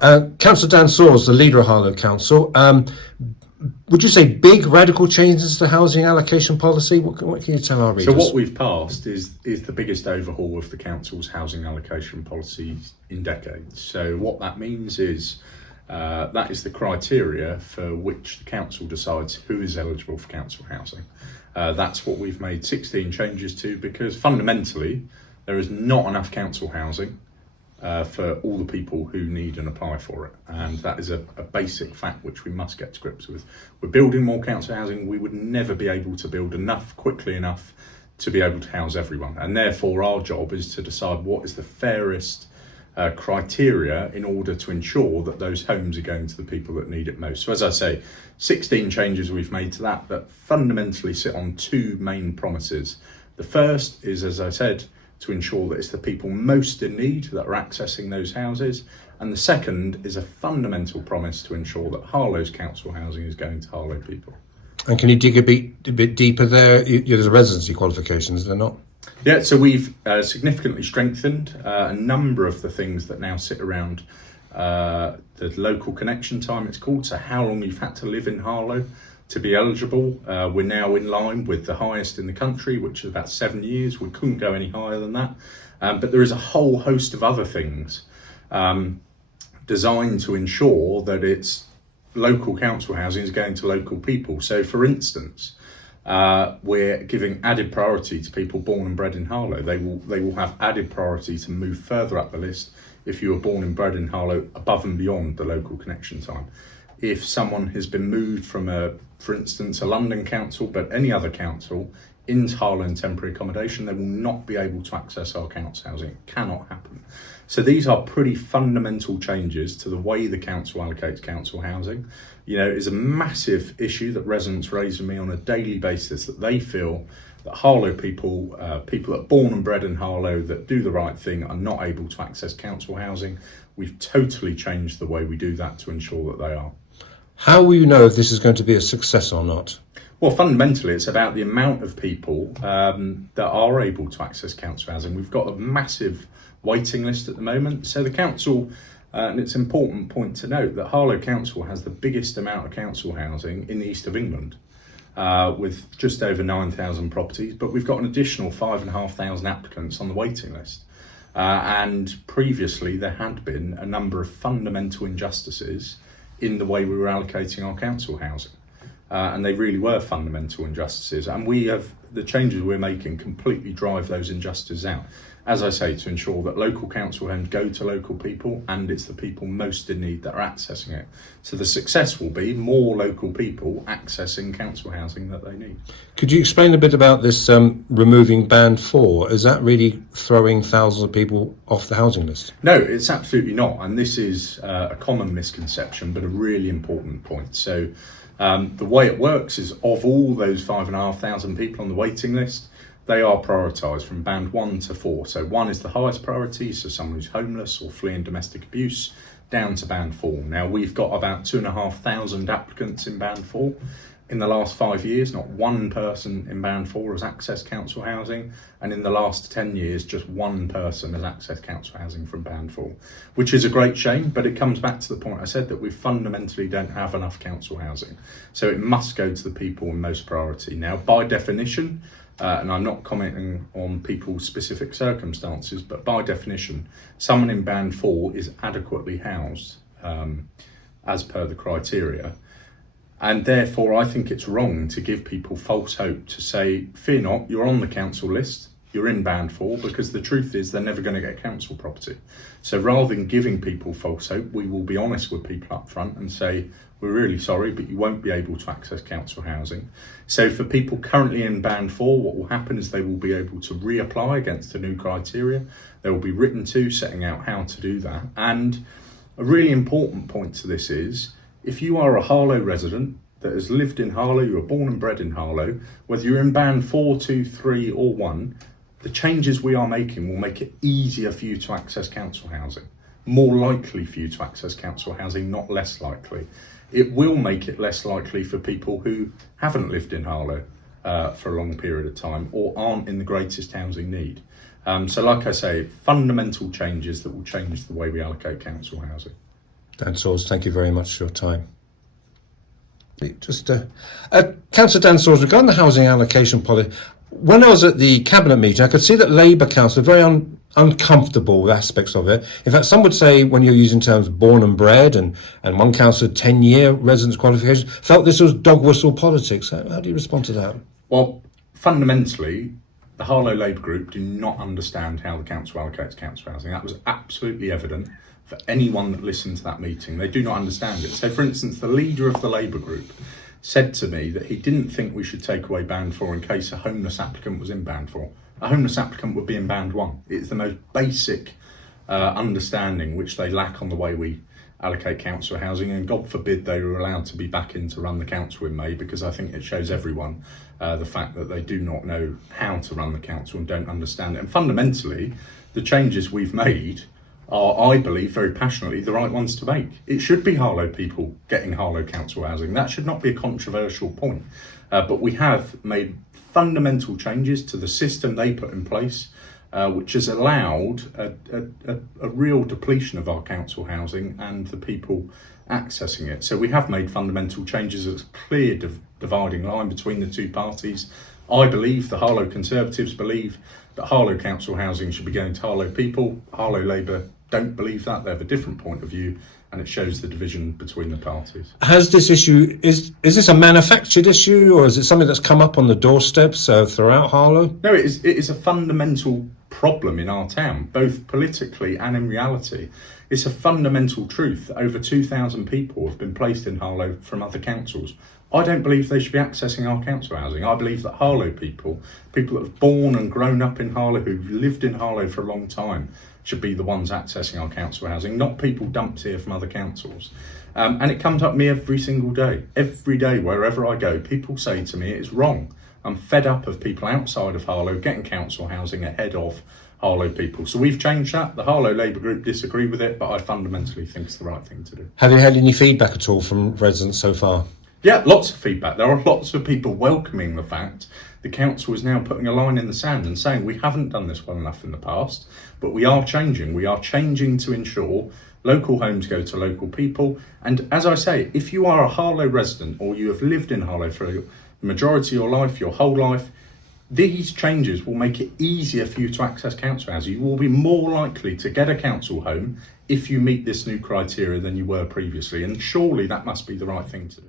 Councillor Dan Sawers, the leader of Harlow Council. Would you say big radical changes to housing allocation policy? What can you tell our readers? So what we've passed is the biggest overhaul of the council's housing allocation policy in decades. So what that means is that is the criteria for which the council decides who is eligible for council housing. That's what we've made 16 changes to, because fundamentally there is not enough council housing for all the people who need and apply for it, and that is a basic fact which we must get to grips with. We're building more council housing. We would never be able to build enough quickly enough to be able to house everyone, and therefore our job is to decide what is the fairest criteria in order to ensure that those homes are going to the people that need it most. So as I say, 16 changes we've made to that fundamentally sit on two main promises. The first is, as I said, to ensure that it's the people most in need that are accessing those houses. And the second is a fundamental promise to ensure that Harlow's council housing is going to Harlow people. And can you dig a bit deeper there? There's a residency qualification, is there not? Yeah, so we've significantly strengthened a number of the things that now sit around the local connection time, it's called. So how long you've had to live in Harlow to be eligible. We're now in line with the highest in the country, which is about 7 years. We couldn't go any higher than that. But there is a whole host of other things designed to ensure that it's local council housing is going to local people. So for instance, we're giving added priority to people born and bred in Harlow. They will have added priority to move further up the list if you were born and bred in Harlow above and beyond the local connection time. If someone has been moved from for instance, a London council, but any other council, into Harlow in temporary accommodation, they will not be able to access our council housing. It cannot happen. So these are pretty fundamental changes to the way the council allocates council housing. You know, it's a massive issue that residents raise with me on a daily basis, that they feel that Harlow people that are born and bred in Harlow that do the right thing are not able to access council housing. We've totally changed the way we do that to ensure that they are. How will you know if this is going to be a success or not? Well, fundamentally, it's about the amount of people that are able to access council housing. We've got a massive waiting list at the moment. So the council, and it's an important point to note, that Harlow Council has the biggest amount of council housing in the east of England, with just over 9,000 properties, but we've got an additional 5,500 applicants on the waiting list. And previously there had been a number of fundamental injustices in the way we were allocating our council housing. And they really were fundamental injustices. And the changes we're making completely drive those injustices out. As I say, to ensure that local council homes go to local people, and it's the people most in need that are accessing it. So the success will be more local people accessing council housing that they need. Could you explain a bit about this removing Band 4? Is that really throwing thousands of people off the housing list? No, it's absolutely not. And this is a common misconception, but a really important point. So the way it works is, of all those 5,500 people on the waiting list, they are prioritised from band 1 to 4. So 1 is the highest priority, so someone who's homeless or fleeing domestic abuse, down to band 4. Now we've got about 2,500 applicants in band 4. In the last 5 years, not one person in band 4 has accessed council housing, and in the last 10 years, just one person has accessed council housing from band 4, which is a great shame, but it comes back to the point I said, that we fundamentally don't have enough council housing. So it must go to the people in most priority. Now, by definition, and I'm not commenting on people's specific circumstances, but by definition, someone in band 4 is adequately housed as per the criteria. And therefore, I think it's wrong to give people false hope, to say, fear not, you're on the council list, you're in band 4, because the truth is they're never going to get council property. So rather than giving people false hope, we will be honest with people up front and say, we're really sorry, but you won't be able to access council housing. So for people currently in band 4, what will happen is they will be able to reapply against the new criteria. They will be written to, setting out how to do that. And a really important point to this is, if you are a Harlow resident that has lived in Harlow, you were born and bred in Harlow, whether you're in band 4, 2, 3 or 1, the changes we are making will make it easier for you to access council housing, more likely for you to access council housing, not less likely. It will make it less likely for people who haven't lived in Harlow for a long period of time or aren't in the greatest housing need. So like I say, fundamental changes that will change the way we allocate council housing. Dan Saws, thank you very much for your time. Just Councillor Dan Saws, regarding the housing allocation policy, when I was at the cabinet meeting, I could see that Labour Council are very uncomfortable with aspects of it. In fact, some would say, when you're using terms born and bred, and one councillor 10-year residence qualification, felt this was dog whistle politics. How do you respond to that? Well, fundamentally, the Harlow Labour Group do not understand how the council allocates council housing. That was absolutely evident for anyone that listened to that meeting. They do not understand it. So, for instance, the leader of the Labour Group said to me that he didn't think we should take away band 4 in case a homeless applicant was in band 4. A homeless applicant would be in band 1. It's the most basic understanding which they lack on the way we allocate council housing, and God forbid they were allowed to be back in to run the council in May, because I think it shows everyone the fact that they do not know how to run the council and don't understand it. And fundamentally, the changes we've made are, I believe, very passionately the right ones to make. It should be Harlow people getting Harlow council housing. That should not be a controversial point. But we have made fundamental changes to the system they put in place, which has allowed a real depletion of our council housing and the people accessing it. So we have made fundamental changes. It's a clear dividing line between the two parties. I believe, the Harlow Conservatives believe, that Harlow council housing should be going to Harlow people. Harlow Labour don't believe that. They have a different point of view, and it shows the division between the parties. Has this issue, is this a manufactured issue, or is it something that's come up on the doorsteps throughout Harlow? No, it is a fundamental problem in our town, both politically and in reality. It's a fundamental truth that over 2,000 people have been placed in Harlow from other councils. I don't believe they should be accessing our council housing. I believe that Harlow people that have born and grown up in Harlow, who've lived in Harlow for a long time, should be the ones accessing our council housing, not people dumped here from other councils. And it comes up me every single day. Every day, wherever I go, people say to me it's wrong. I'm fed up of people outside of Harlow getting council housing ahead of Harlow people. So we've changed that. The Harlow Labour Group disagree with it, but I fundamentally think it's the right thing to do. Have you had any feedback at all from residents so far? Yeah, lots of feedback. There are lots of people welcoming the fact the council is now putting a line in the sand and saying we haven't done this well enough in the past, but we are changing. We are changing to ensure local homes go to local people. And as I say, if you are a Harlow resident or you have lived in Harlow for the majority of your life, your whole life, these changes will make it easier for you to access council housing. You will be more likely to get a council home if you meet this new criteria than you were previously. And surely that must be the right thing to do.